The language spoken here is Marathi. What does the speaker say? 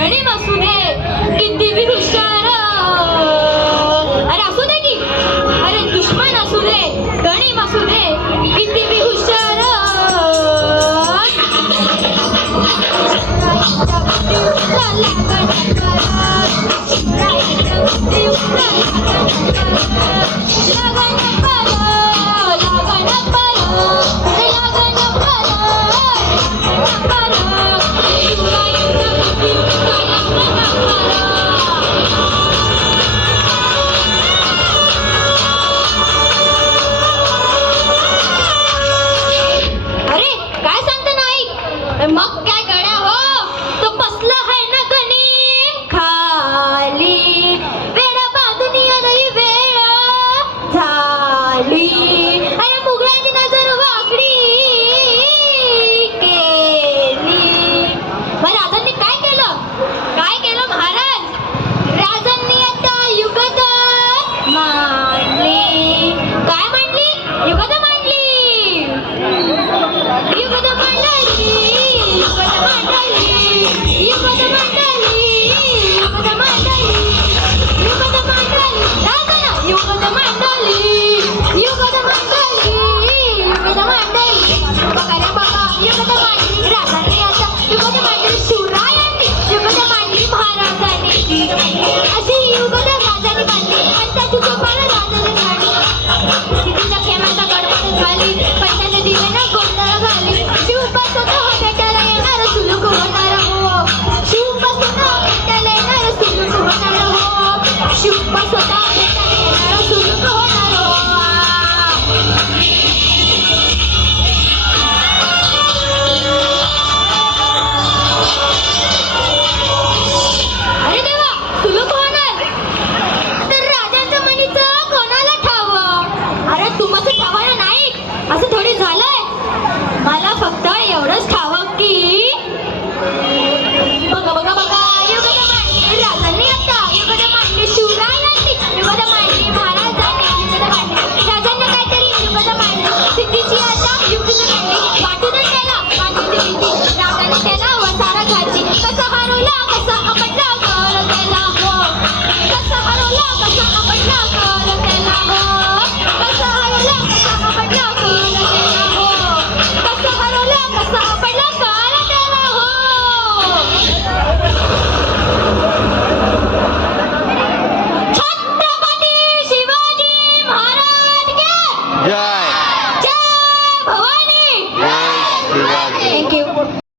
गणिम असू दे किती बी हुशार, अरे असू दे की, अरे दुश्मन असू दे गणिम असू दे किती बी हुशार, मग काय गड्या हो, तो बसला है ना गणिम खाली, वेडा बांधणी लई वेळ झाली, अरे मुगळाची नजर वाकडी केली. मग राजांनी काय केलं, काय केलं महाराज? राजांनी आता युगत मांडली. काय मांडली? युगत मांडली. युगत मांडली. युगद मांडली